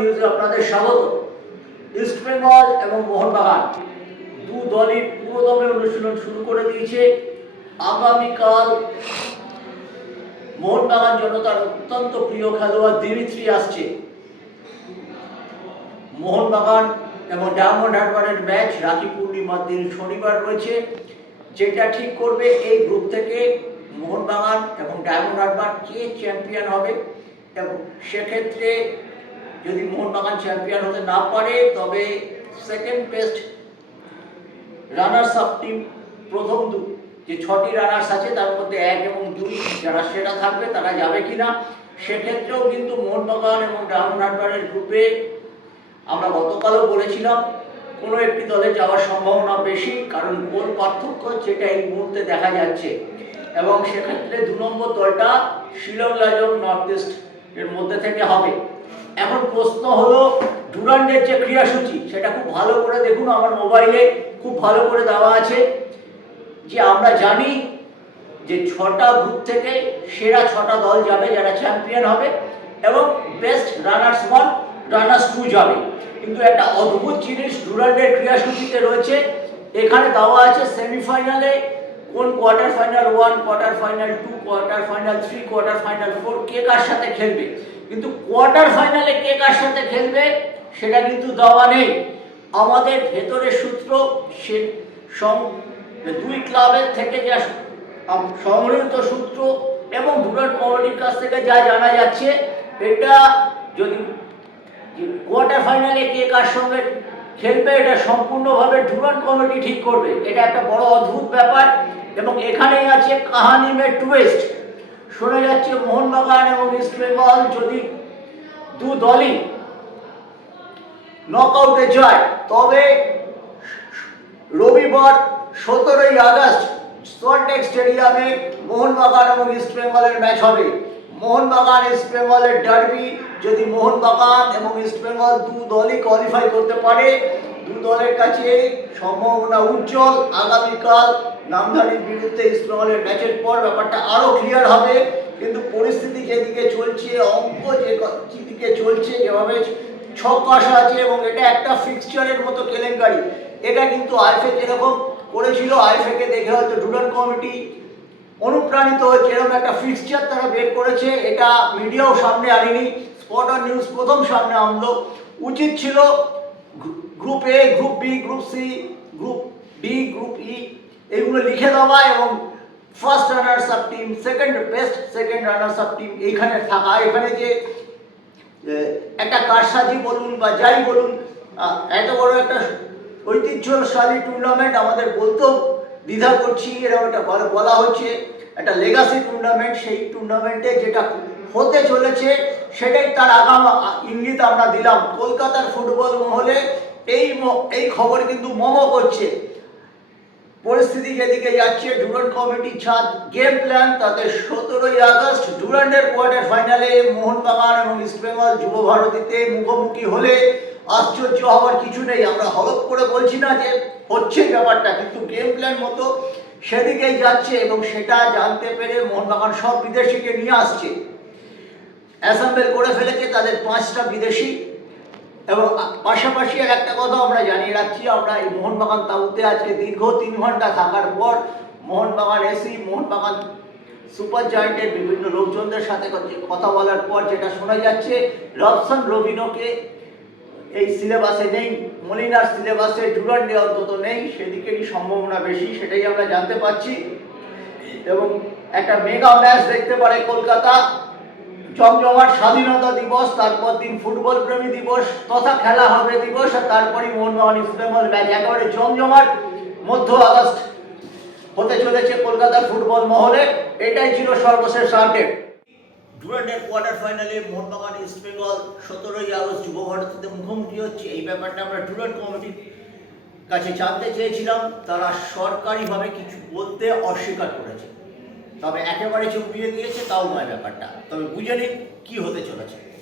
নিউজে আপনাদের স্বাগত। ইস্ট বেঙ্গল এবং মোহনবাগান দু দলই পুরোদমে অনুশীলন শুরু করে দিয়েছে। আগামীকাল মোহনবাগান জনতার অত্যন্ত প্রিয় খেলোয়াড় দিমিত্রি আসছে। মোহনবাগান এবং ডায়মন্ড হারবারের ম্যাচ রাখি পূর্ণিমার দিন শনিবার রয়েছে, যেটা ঠিক করবে এই গ্রুপ থেকে মোহনবাগান এবং ডায়মন্ড হারবার কে চ্যাম্পিয়ন হবে এবং সেক্ষেত্রে যদি মোহনবাগান চ্যাম্পিয়ন হতে না পারে, তবে second best runners up team প্রথম দু যে ছটি রানার্স আছে, তার মধ্যে এক এবং দুই যারা সেটা থাকবে, তারা যাবে কিনা? সেক্ষেত্রেও কিন্তু মোহনবাগান এবং ডায়মন্ড হারবারের গ্রুপে আমরা গতকালও বলেছিলাম, কোনো একটি দলে যাওয়ার সম্ভাবনা বেশি, কারণ গোল পার্থক্য যেটা এই মুহূর্তে দেখা যাচ্ছে। এবং সেক্ষেত্রে দু নম্বর দলটা শিলং লাজং নর্থ ইস্ট এর মধ্যে থেকে হবে। এখন প্রশ্ন হলো, ডুরান্ডের যে ক্রিয়াসূচি সেটা খুব ভালো করে দেখুন, আমার মোবাইলে খুব ভালো করে দেওয়া আছে, যে আমরা জানি যে ছটা গ্রুপ থেকে সেরা ছটা দল যাবে, যারা চ্যাম্পিয়ন হবে, এবং best runners one, runners two যাবে। কিন্তু একটা অদ্ভুত জিনিস ডুরান্ডের ক্রিয়াসূচিতে রয়েছে, এখানে দেওয়া আছে সেমিফাইনালে কোন quarter final one, quarter final two, quarter final three, quarter final four, কে কার সাথে খেলবে। কিন্তু কোয়ার্টার ফাইনালে কে কার সাথে খেলবে, সেটা কিন্তু দেওয়া নেই। আমাদের ভেতরের সূত্র, সে দুই ক্লাবের থেকে যা সংগৃহীত সূত্র এবং ডুরান্ড কমিটির কাছ থেকে যা জানা যাচ্ছে, এটা যদি কোয়ার্টার ফাইনালে কে কার সঙ্গে খেলবে, এটা সম্পূর্ণভাবে ডুরান্ড কমিটি ঠিক করবে। এটা একটা বড় অদ্ভুত ব্যাপার এবং এখানেই আছে কাহানি মে টুয়েস্ট শোনা যাচ্ছে মোহনবাগান এবং ইস্ট বেঙ্গল যদি দু দলই নকআউটে যায়, তবে রবিবার সতেরোই আগস্ট সল্টেক স্টেডিয়ামে মোহনবাগান এবং ইস্ট বেঙ্গলের ম্যাচ হবে। মোহনবাগান ইস্ট বেঙ্গলের ডার্বি যদি মোহনবাগান এবং ইস্ট বেঙ্গল দু দলই কোয়ালিফাই করতে পারে, দু দলের কাছে সম্ভাবনা উজ্জ্বল। আগামীকাল নামধারীর বিরুদ্ধে বেঙ্গলের ম্যাচের পর ব্যাপারটা আরও ক্লিয়ার হবে। কিন্তু পরিস্থিতি যেদিকে চলছে, অঙ্ক যে ক- যেদিকে চলছে, যেভাবে ছক কষা আছে এবং এটা একটা ফিক্সচারের মতো কেলেঙ্কারি। এটা কিন্তু আইফে যেরকম করেছিল আইফেকে দেখে হয়তো ডুডন কমিটি অনুপ্রাণিত হয়েছে এরকম একটা ফিক্সচার তারা বের করেছে। এটা মিডিয়াও সামনে আনেনি, স্পট অন নিউজ প্রথম সামনে আনলো। উচিত ছিল grew- group A group B group C group D group E এগুলো লিখে দেওয়া এবং first runners up team second best second runners up team এইখানে থাকা। এখানে যে একটা কারসাজি বলুন বা যাই বলুন এত বড় একটা ঐতিহ্যশালী টুর্নামেন্ট আমাদের বলতেও দ্বিধা করছি, এরকম একটা বলা- হচ্ছে। একটা লেগাসি টুর্নামেন্ট সেই টুর্নামেন্টে যেটা হতে চলেছে, সেটাই তার আগাম ইঙ্গিত আমরা দিলাম। কলকাতার ফুটবল মহলে এই এই খবর কিন্তু মম করছে। পরিস্থিতি যেদিকে যাচ্ছে, ডুরান্ড কমিটি ছাদ গেম প্ল্যান তাতে সতেরোই আগস্ট ডুরান্ডের কোয়ার্টার ফাইনালে মোহনবাগান এবং ইস্টবেঙ্গল যুব ভারতীতে মুখোমুখি হলে আশ্চর্য হওয়ার কিছু নেই। আমরা হলপ করে বলছি না যে হচ্ছে ব্যাপারটা, কিন্তু গেম প্ল্যান মতো সেদিকেই যাচ্ছে এবং সেটা জানতে পেরে মোহনবাগান সব বিদেশিকে নিয়ে আসছে। অ্যাসেম্বল করে ফেলেছে তাদের পাঁচটা বিদেশি। এবং পাশাপাশি একটা কথা আমরা জানিয়ে রাখছি, আমরা এই মোহনবাগান তাবুতে আজকে দীর্ঘ তিন ঘণ্টা থাকার পর মোহনবাগান এসি মোহনবাগান সুপার জয়েন্টের বিভিন্ন লোকজনদের সাথে কথা- কথা বলার পর যেটা শোনা যাচ্ছে রবসন রবিনোকে এই সিলেবাসে নেই, মলিনার সিলেবাসে ডুরান্ডে অন্তত নেই, সেদিকেরই সম্ভাবনা বেশি, সেটাই আমরা জানতে পারছি। এবং একটা মেগা ম্যাচ দেখতে পারে কলকাতা। জমজমাট স্বাধীনতা দিবস, তারপর দিন ফুটবল প্রেমী দিবস, তথা খেলা হবে দিবস, আর তারপরই মোহনবাগান ইস্ট বেঙ্গল ম্যাচ একেবারে জমজমাট মধ্য আগস্ট হতে চলেছে কলকাতার ফুটবল মহলে। এটাই ছিল সর্বশেষ আপডেট ডুরান্ডের কোয়ার্টার ফাইনালে মোহনবাগান ইস্ট সতেরোই আগস্ট যুব ভারতীতে মুখোমুখি হচ্ছে। এই ব্যাপারটা আমরা ডুরান্ড কমিটির কাছে জানতে চেয়েছিলাম। তারা সরকারিভাবে কিছু বলতে অস্বীকার করেছে। তবে একেবারে চুপ দিয়ে দিয়েছে তাও নয় ব্যাপারটা। তবে বুঝে নিন কী হতে চলেছে।